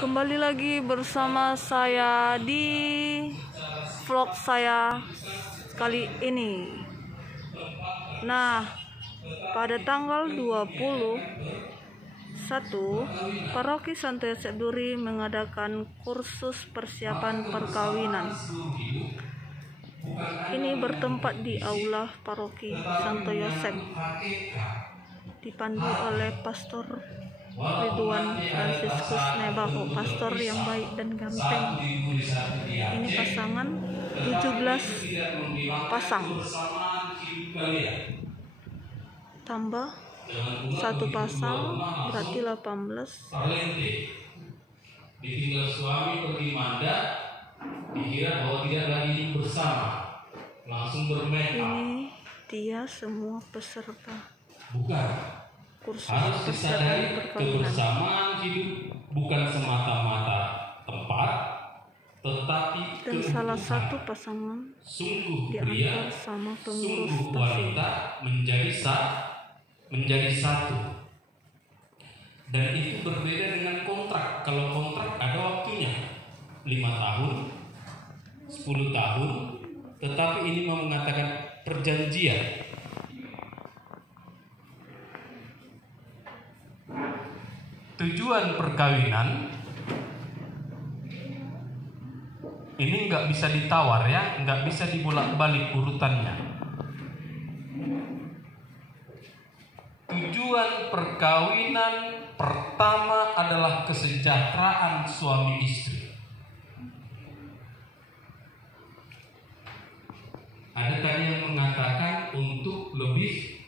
Kembali lagi bersama saya di vlog saya kali ini. Nah, pada tanggal 21 Paroki Santo Yosef Duri mengadakan kursus persiapan perkawinan. Ini bertempat di aula Paroki Santo Yosef, dipandu oleh Pastor Ridwan Franciscus Nebaho, pastor yang baik dan ganteng. Ini pasangan 17 pasang, tambah satu pasang berarti 18. Ditinggal suami pergi mandat, dikira bahwa tidak lagi bersama, langsung bermake up. Ini dia semua peserta. Bukan. Kursus Harus disadari perkawinan. kebersamaan hidup bukan semata-mata tempat, tetapi Dan salah satu pasangan sungguh diantar pria, sama pengurus sungguh stasiun. wanita menjadi satu. Dan itu berbeda dengan kontrak. Kalau kontrak ada waktunya 5 tahun, 10 tahun, tetapi ini mau mengatakan perjanjian. Tujuan perkawinan ini nggak bisa ditawar ya, nggak bisa dibolak-balik urutannya. Tujuan perkawinan pertama adalah kesejahteraan suami istri. Ada tadi yang mengatakan untuk lebih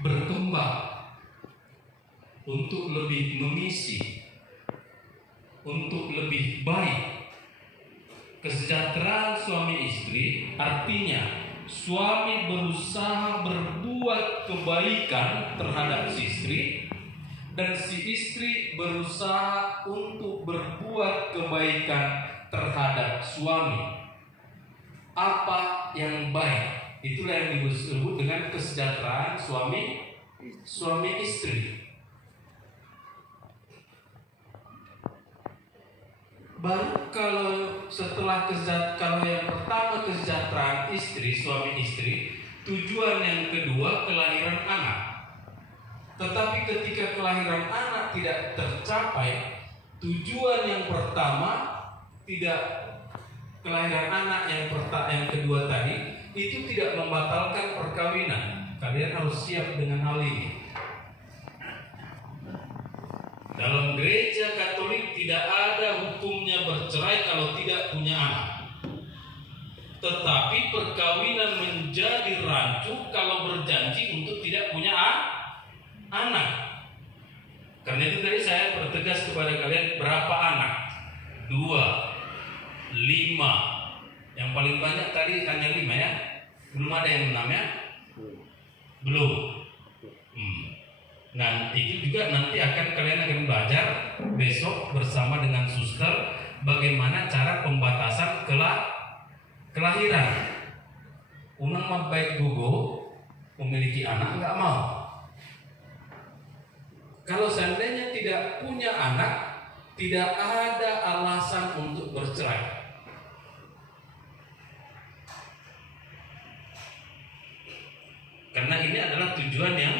berkembang, untuk lebih mengisi, untuk lebih baik. Kesejahteraan suami istri artinya suami berusaha berbuat kebaikan terhadap si istri, dan si istri berusaha untuk berbuat kebaikan terhadap suami. Apa yang baik, itulah yang disebut dengan kesejahteraan suami istri. Baru kalau setelah kalau yang pertama kesejahteraan istri, suami istri, tujuan yang kedua kelahiran anak. Tetapi ketika kelahiran anak tidak tercapai, tujuan yang pertama tidak kelahiran anak yang kedua tadi itu tidak membatalkan perkawinan. Kalian harus siap dengan hal ini. Dalam gereja Katolik tidak ada hukumnya bercerai kalau tidak punya anak. Tetapi perkawinan menjadi rancu kalau berjanji untuk tidak punya anak. Karena itu tadi saya pertegas kepada kalian, berapa anak? 2, 5. Yang paling banyak tadi hanya 5 ya. Belum ada yang 6 ya? Belum. Nah, itu juga nanti kalian akan belajar besok bersama dengan suster bagaimana cara pembatasan kelahiran. Unang mabaik gugo memiliki anak nggak mau. Kalau seandainya tidak punya anak, tidak ada alasan untuk bercerai. Karena ini adalah tujuan yang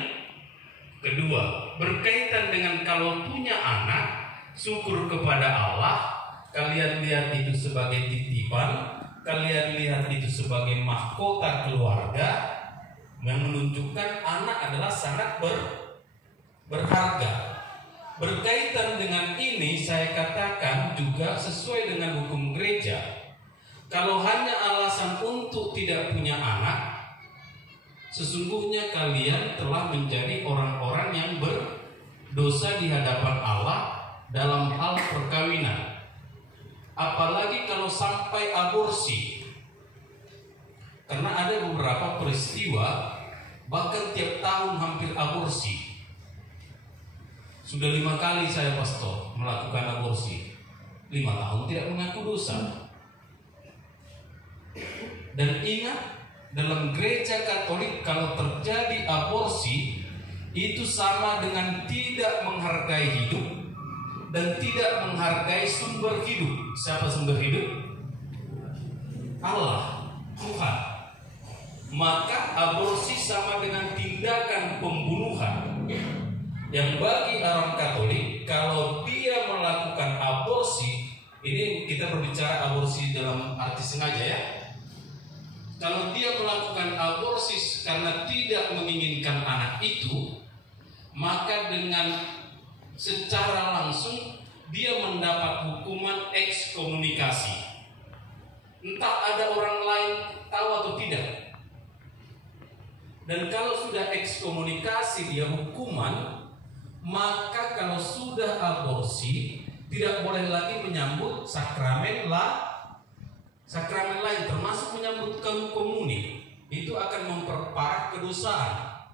kedua. Berkaitan dengan kalau punya anak, syukur kepada Allah. Kalian lihat itu sebagai titipan, kalian lihat itu sebagai mahkota keluarga, yang menunjukkan anak adalah sangat berharga. Berkaitan dengan ini saya katakan juga sesuai dengan hukum gereja. Kalau hanya alasan untuk tidak punya anak, sesungguhnya kalian telah menjadi orang-orang yang berdosa di hadapan Allah dalam hal perkawinan. Apalagi kalau sampai aborsi. Karena ada beberapa peristiwa bahkan tiap tahun hampir aborsi. Sudah 5 kali saya pastor melakukan aborsi. 5 tahun tidak mengaku dosa. Dan ingat, dalam gereja Katolik kalau terjadi aborsi itu sama dengan tidak menghargai hidup dan tidak menghargai sumber hidup. Siapa sumber hidup? Allah, Tuhan. Maka aborsi sama dengan tindakan pembunuhan. Yang bagi orang Katolik, kalau dia melakukan aborsi, ini kita berbicara aborsi dalam arti sengaja ya. Kalau dia melakukan aborsi karena tidak menginginkan anak itu, maka dengan secara langsung dia mendapat hukuman ekskomunikasi. Entah ada orang lain tahu atau tidak. Dan kalau sudah ekskomunikasi dia hukuman, maka kalau sudah aborsi tidak boleh lagi menyambut sakramen lain, termasuk menyambut kaum komuni. Itu akan memperparah kedosaan.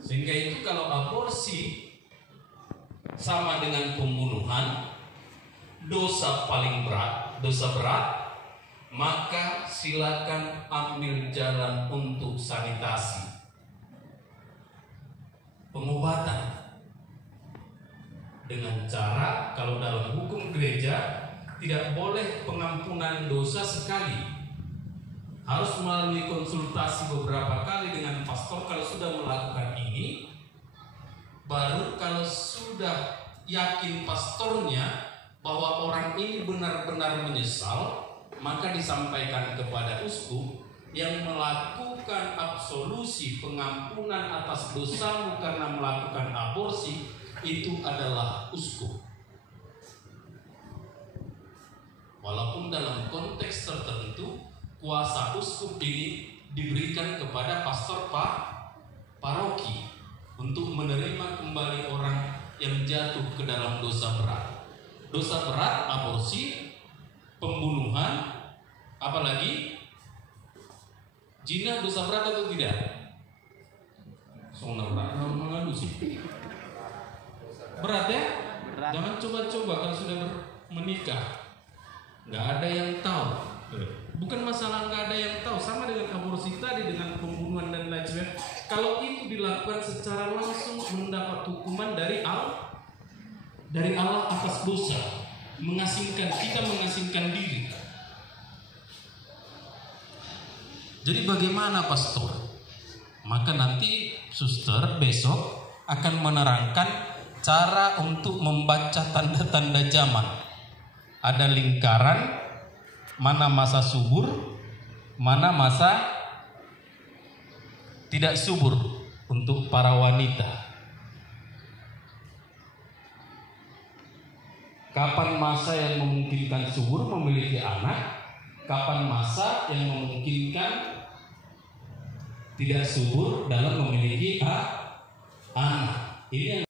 Sehingga itu kalau aborsi sama dengan pembunuhan, dosa paling berat, dosa berat, maka silakan ambil jalan untuk sanitasi, pengobatan dengan cara, kalau dalam hukum gereja tidak boleh pengampunan dosa sekali, harus melalui konsultasi beberapa kali dengan pastor. Kalau sudah melakukan ini, baru kalau sudah yakin pastornya bahwa orang ini benar-benar menyesal, maka disampaikan kepada uskup yang melakukan absolusi pengampunan atas dosamu karena melakukan aborsi, itu adalah uskup. Walaupun dalam konteks tertentu kuasa uskup ini diberikan kepada pastor paroki untuk menerima kembali orang yang jatuh ke dalam dosa berat. Dosa berat aborsi, pembunuhan, apalagi zina dosa berat atau tidak? Soalnya berat, mengadu sih. Berat ya? Berat. Jangan coba-coba kalau sudah menikah. Nggak ada yang tahu. Bukan masalah nggak ada yang tahu, sama dengan aborsi tadi, dengan pembunuhan dan lain sebagainya. Kalau itu dilakukan secara langsung mendapat hukuman dari Allah atas dosa, kita mengasingkan diri. Jadi bagaimana pastor? Maka nanti suster besok akan menerangkan cara untuk membaca tanda-tanda zaman. Ada lingkaran, mana masa subur, mana masa tidak subur untuk para wanita. Kapan masa yang memungkinkan subur memiliki anak, kapan masa yang memungkinkan tidak subur dalam memiliki anak. Ini yang